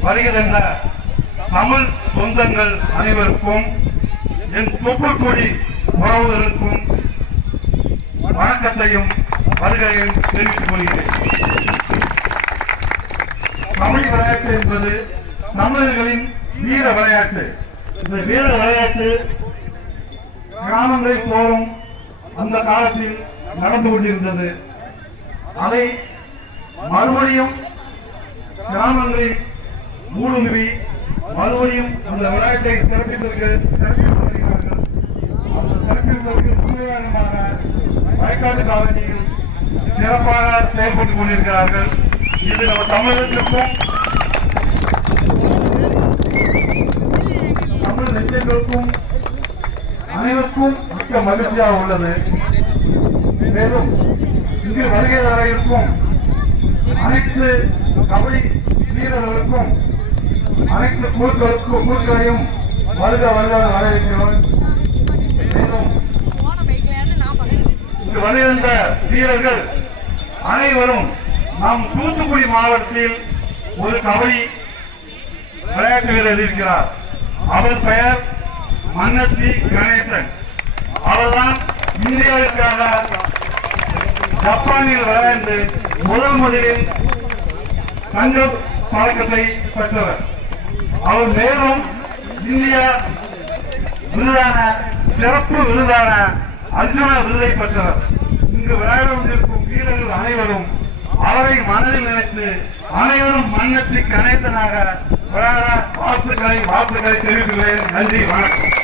வருகின்ற தமிழ் சொந்தங்கள் அனைவருக்கும் என் தூத்துக்குடி உறவுகளுக்கும் வணக்கத்தையும் வருகையும் தெரிவித்துக் கொள்கிறேன். தமிழ் விளையாட்டு என்பது தமிழர்களின் வீர விளையாட்டு. இந்த வீர விளையாட்டு கிராமங்களில் தோறும் அந்த காலத்தில் நடந்து கொண்டிருந்தது. அதை மறுபடியும் கிராமங்களில் ஊடுருவி மறுபடியும் அந்த விளையாட்டை சிறப்பிப்பதற்கு வயக்காட்டு காலனியில் சிறப்பாக செயல்பட்டுக் கொண்டிருக்கிறார்கள். இது நம்ம தமிழகத்திற்கும் தமிழ் நெஞ்சங்களுக்கும் அனைவருக்கும் மிக்க மகிழ்ச்சியாக உள்ளது. மேலும் இங்கு வருகை வர இருக்கும் அனைத்து கபடி வீரர்களுக்கும் அனைத்து குழுக்களையும் வருக வருக வரவேற்கிறோம். மேலும் இங்கு வருகின்ற வீரர்கள் அனைவரும் நம் தூத்துக்குடி மாவட்டத்தில் ஒரு கபடி விளையாட்டு வீரர் இருக்கிறார். அவர் பெயர் மன்னத்தி கணேசன். அவர்தான் இந்தியாவிற்காக ஜப்பானில் விளையாண்டு முதலில் தங்க பதக்கத்தை பெற்றவர். அவர் மேலும் இந்தியா விருதான சிறப்பு விருதான அர்ஜுன விருதை பெற்றவர். இங்கு விளையாட கொண்டிருக்கும் வீரர்கள் அனைவரும் அவரை மனதில் நினைத்து அனைவரும் மன்னத்தி கணேசனாக விளையாட வாழ்த்துக்களை தெரிவித்துள்ளேன். நன்றி, வணக்கம்.